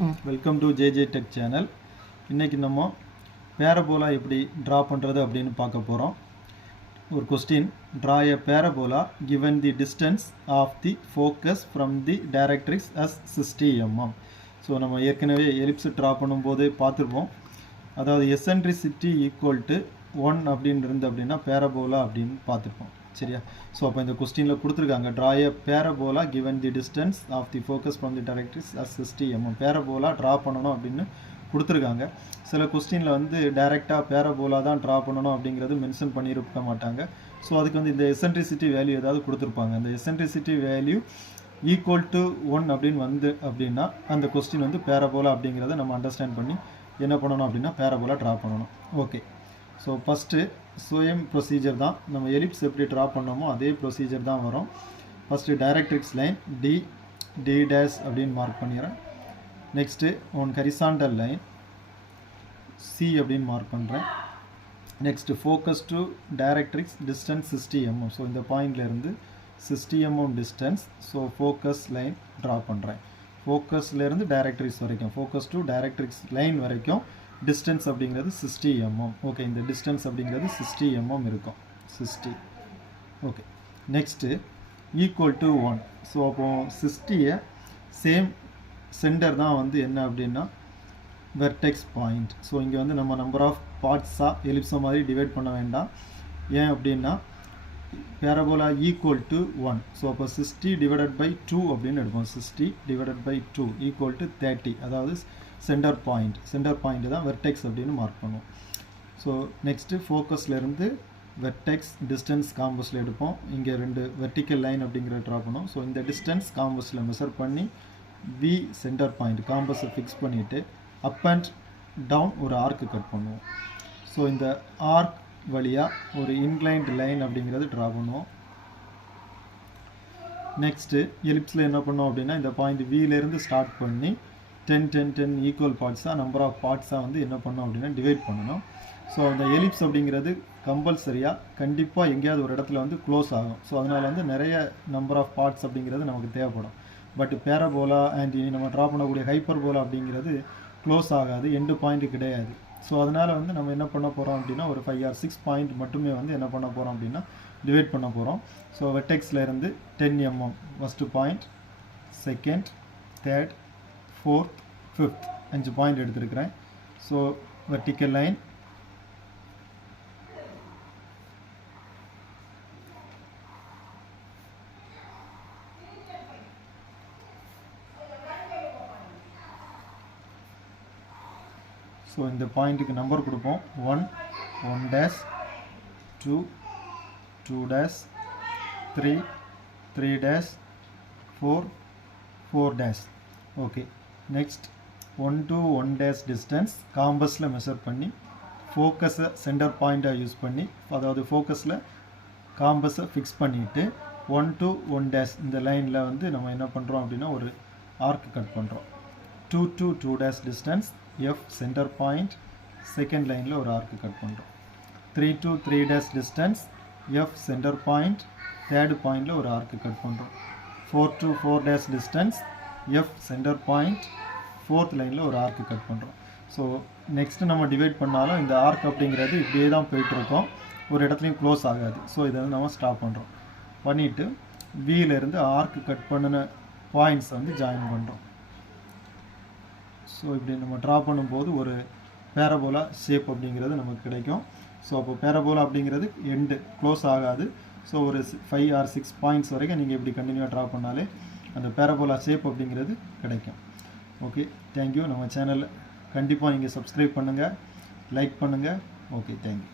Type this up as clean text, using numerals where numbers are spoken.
Welcome to JJ tech channel. இன்றைக்கி நம்ம parabola எப்படி ட்ரா பண்ணுறது அப்படின்னு பார்க்க போகிறோம். ஒரு question, draw a parabola given the distance of the focus from the directrix as 60 mm. So நம்ம ஏற்கனவே எலிப்ஸ் ட்ரா பண்ணும்போது பார்த்துருப்போம். அதாவது எசென்ட்ரிசிட்டி ஈக்குவல் டு 1 அப்படின்னு இருந்து அப்படின்னா பேரபோலா அப்படின்னு பார்த்துருப்போம். சரியா? ஸோ அப்போ இந்த கொஸ்டினில் கொடுத்துருக்காங்க, draw a parabola given the distance of the focus from the directrix as 60 mm. Parabola draw பண்ணணும் அப்படின்னு கொடுத்துருக்காங்க. சில கொஸ்டினில் வந்து டைரெக்டாக பேரபோலா தான் ட்ரா பண்ணணும் அப்படிங்கிறது மென்ஷன் பண்ணியிருக்க மாட்டாங்க. ஸோ அதுக்கு வந்து இந்த எசென்ட்ரிசிட்டி வேல்யூ ஏதாவது கொடுத்துருப்பாங்க. அந்த எசென்ட்ரிசிட்டி வேல்யூ ஈக்குவல் டு 1 அப்படின்னு வந்து அப்படின்னா அந்த கொஸ்டின் வந்து பேரபோலா அப்படிங்கிறத நம்ம அண்டர்ஸ்டாண்ட் பண்ணி என்ன பண்ணணும் அப்படின்னா பேரபோலா ட்ரா பண்ணணும். Okay, so first same procedure தான். நம்ம எலிப்ஸ் எப்படி ட்ரா பண்ணோமோ அதே ப்ரொசீஜர் தான் வரும். First directrix line D dash அப்படின்னு மார்க் பண்ணிடுறேன். Next one horizontal line C அப்படின்னு மார்க் பண்ணுறேன். Next focus to directrix distance 60 mm. So இந்த பாயிண்ட்லேருந்து 60 mm distance. So focus line draw பண்ணுறேன். ஃபோக்கஸ்லேருந்து டைரக்ட்ரிக்ஸ் வரைக்கும், ஃபோக்கஸ் டு டைரக்ட்ரிக்ஸ் லைன் வரைக்கும் டிஸ்டன்ஸ் அப்படிங்கிறது 60 mm. ஓகே, இந்த டிஸ்டன்ஸ் அப்படிங்கிறது 60 mm இருக்கும். 60. Okay, next equal to 1. So அப்போது 60யை சேம் சென்டர் தான் வந்து என்ன அப்படின்னா வெர்டெக்ஸ் பாயிண்ட். ஸோ இங்கே வந்து நம்ம நம்பர் ஆஃப் பார்ட்ஸாக எலிப்ஸை மாதிரி டிவைட் பண்ண வேண்டாம். ஏன் அப்படின்னா பேரபோலா ஈக்குவல் டு 1. ஸோ அப்போ 60 டிவைடட் பை 2 அப்படின்னு எடுப்போம். 60 டிவைடட் பை 2 ஈக்குவல் டு 30. அதாவது சென்டர் பாயிண்ட் தான் வெர்டெக்ஸ் அப்படின்னு மார்க் பண்ணுவோம். ஸோ நெக்ஸ்ட்டு ஃபோக்கஸ்லேருந்து வெர்டெக்ஸ் டிஸ்டன்ஸ் காம்பஸில் எடுப்போம். இங்கே 2 வெர்டிக்கல் லைன் அப்படிங்கிறத ட்ரா பண்ணுவோம். ஸோ இந்த டிஸ்டன்ஸ் காம்பஸில் மெஷர் பண்ணி வி சென்டர் பாயிண்ட் காம்பஸை ஃபிக்ஸ் பண்ணிவிட்டு அப் அண்ட் டவுன் ஒரு ஆர்க்கு கட் பண்ணுவோம். ஸோ இந்த ஆர்க் வழியாக ஒரு இன்க்ளைன்ட் லைன் அப்படிங்கிறது ட்ரா பண்ணுவோம். நெக்ஸ்ட்டு எலிப்ஸில் என்ன பண்ணோம் அப்படின்னா இந்த பாயிண்ட் விலேருந்து ஸ்டார்ட் பண்ணி 10 ஈக்குவல் பார்ட்ஸாக நம்பர் ஆஃப் பார்ட்ஸாக வந்து என்ன பண்ணோம் அப்படின்னா டிவைட் பண்ணணும். ஸோ அந்த எலிப்ஸ் அப்படிங்கிறது கம்பல்சரியாக கண்டிப்பாக எங்கேயாவது ஒரு இடத்துல வந்து க்ளோஸ் ஆகும். ஸோ அதனால் வந்து நிறைய நம்பர் ஆஃப் பார்ட்ஸ் அப்படிங்கிறது நமக்கு தேவைப்படும். பட் பேரபோலா அண்ட் இனி நம்ம ட்ரா பண்ணக்கூடிய ஹைப்பர்போலா அப்படிங்கிறது க்ளோஸ் ஆகாது, எண்டு பாயிண்ட் கிடையாது. ஸோ அதனால் வந்து நம்ம என்ன பண்ண போகிறோம் அப்படின்னா ஒரு 5 or 6 பாயிண்ட் மட்டுமே வந்து என்ன பண்ண போகிறோம் அப்படின்னா டிவைட் பண்ண போகிறோம். ஸோ வெர்டெக்ஸில் இருந்து 10 mm first point, second, third, fourth, fifth 5 point எடுத்துருக்கிறேன். ஸோ வெர்டிக்கல் லைன், ஸோ இந்த பாயிண்ட்டுக்கு நம்பர் கொடுப்போம். 1 dash, 2 dash, 3 dash, 4 dash. Okay, next 1 to 1 dash distance காம்பஸில் மெஷர் பண்ணி ஃபோக்கஸை சென்டர் பாயிண்ட்டாக யூஸ் பண்ணி, அதாவது ஃபோக்கஸில் காம்பஸை ஃபிக்ஸ் பண்ணிவிட்டு 1 to 1 dash இந்த லைனில் வந்து நம்ம என்ன பண்ணுறோம் அப்படின்னா ஒரு ஆர்க் கட் பண்ணுறோம். 2 to 2 dash distance F centre point second லைனில் ஒரு ஆர்க்கு கட் பண்ணுறோம். 3 to 3 dash distance F centre point third பாயிண்டில் ஒரு ஆர்க்கு கட் பண்ணுறோம். 4 to 4 dash distance F centre point fourth லைனில் ஒரு ஆர்க்கு கட் பண்ணுறோம். ஸோ நெக்ஸ்ட்டு நம்ம டிவைட் பண்ணாலும் இந்த ஆர்க் அப்படிங்கிறது இப்படியே தான் போயிட்டுருக்கோம், ஒரு இடத்துலையும் க்ளோஸ் ஆகாது. ஸோ இதை வந்து நம்ம ஸ்டாப் பண்ணுறோம். பண்ணிவிட்டு வியிலேருந்து ஆர்க்கு கட் பண்ணின பாயிண்ட்ஸை வந்து ஜாயின் பண்ணுறோம். ஸோ இப்படி நம்ம ட்ரா பண்ணும்போது ஒரு பேரபோலா ஷேப் அப்படிங்கிறது நமக்கு கிடைக்கும். ஸோ அப்போ பேரபோலா அப்படிங்கிறது எண்டு க்ளோஸ் ஆகாது. ஸோ ஒரு 5 or 6 பாயிண்ட்ஸ் வரைக்கும் நீங்கள் இப்படி கண்டினியூவாக ட்ரா பண்ணாலே அந்த பேரபோலா ஷேப் அப்படிங்கிறது கிடைக்கும். Okay, thank you. நம்ம சேனலில் கண்டிப்பாக நீங்கள் சப்ஸ்கிரைப் பண்ணுங்கள், லைக் பண்ணுங்கள். Okay, thank you.